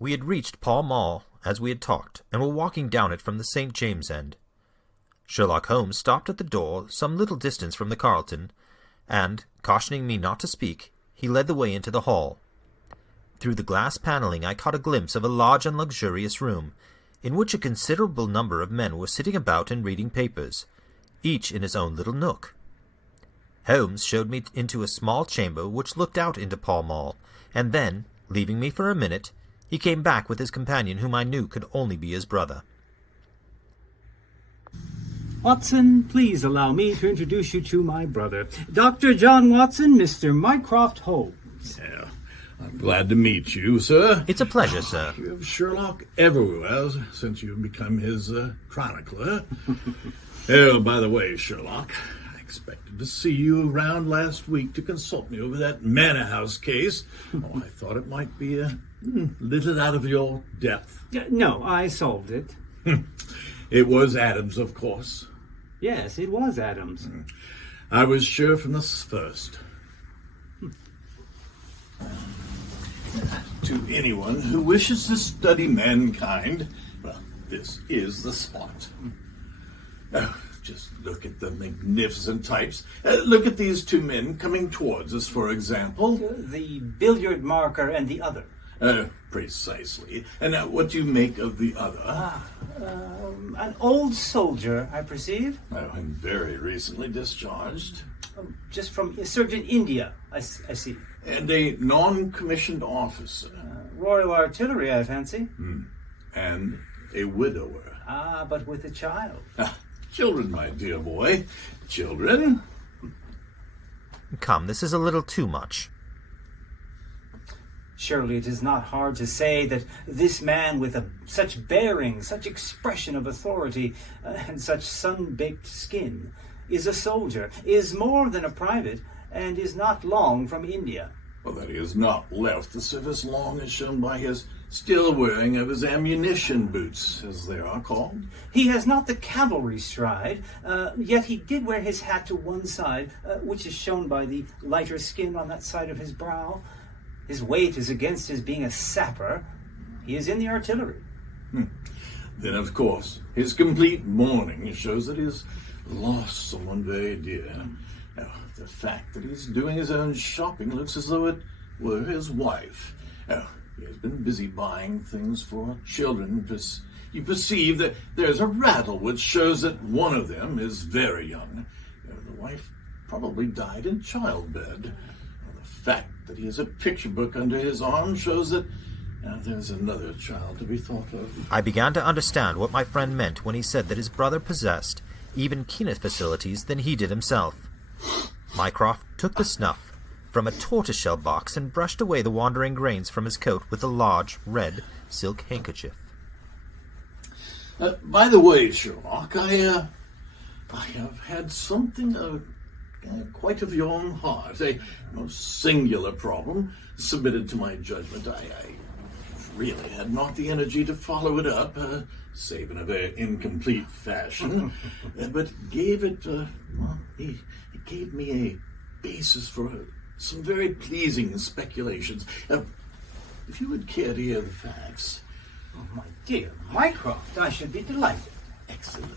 we had reached Pall Mall, as we had talked, and were walking down it from the St. James end. Sherlock Holmes stopped at the door some little distance from the Carlton, and, cautioning me not to speak, he led the way into the hall. Through the glass panelling I caught a glimpse of a large and luxurious room, in which a considerable number of men were sitting about and reading papers, each in his own little nook. Holmes showed me into a small chamber which looked out into Pall Mall, and then, leaving me for a minute, he came back with his companion, whom I knew could only be his brother. Watson, please allow me to introduce you to my brother, Dr. John Watson, Mr. Mycroft Holmes. Yeah, I'm glad to meet you, sir. It's a pleasure, sir. You have Sherlock everywhere since you've become his chronicler. Oh, by the way, Sherlock, I expected to see you around last week to consult me over that Manor House case. Oh, I thought it might be a little out of your depth. No, I solved it. It was Adams, of course. Yes, it was Adams. I was sure from the first. To anyone who wishes to study mankind, well, this is the spot. Just look at the magnificent types. Look at these two men coming towards us, for example. The billiard marker and the other. Precisely. And now, what do you make of the other? An old soldier, I perceive. Oh, and very recently discharged. Just from served in India, I see. And a non-commissioned officer. Royal Artillery, I fancy. And a widower. But with a child. Children, my dear boy. Children. Come, this is a little too much. Surely it is not hard to say that this man with such bearing, such expression of authority, and such sun-baked skin, is a soldier, is more than a private, and is not long from India. Well, that he has not left the service long as shown by his still wearing of his ammunition boots, as they are called. He has not the cavalry stride, yet he did wear his hat to one side, which is shown by the lighter skin on that side of his brow. His weight is against his being a sapper. He is in the artillery. Then, of course, his complete mourning shows that he has lost someone very dear. Now, the fact that he's doing his own shopping looks as though it were his wife. Now, he has been busy buying things for children. You perceive that there's a rattle which shows that one of them is very young. The wife probably died in childbed. The fact that he has a picture book under his arm shows that there's another child to be thought of. I began to understand what my friend meant when he said that his brother possessed even keener facilities than he did himself. Mycroft took the snuff from a tortoiseshell box and brushed away the wandering grains from his coat with a large red silk handkerchief. By the way, Sherlock, I have had something quite of your own heart, a most singular problem submitted to my judgment. I really had not the energy to follow it up, save in a very incomplete fashion, but gave it, it gave me a basis for some very pleasing speculations. If you would care to hear the facts. Oh, my dear Mycroft, I should be delighted. Excellent.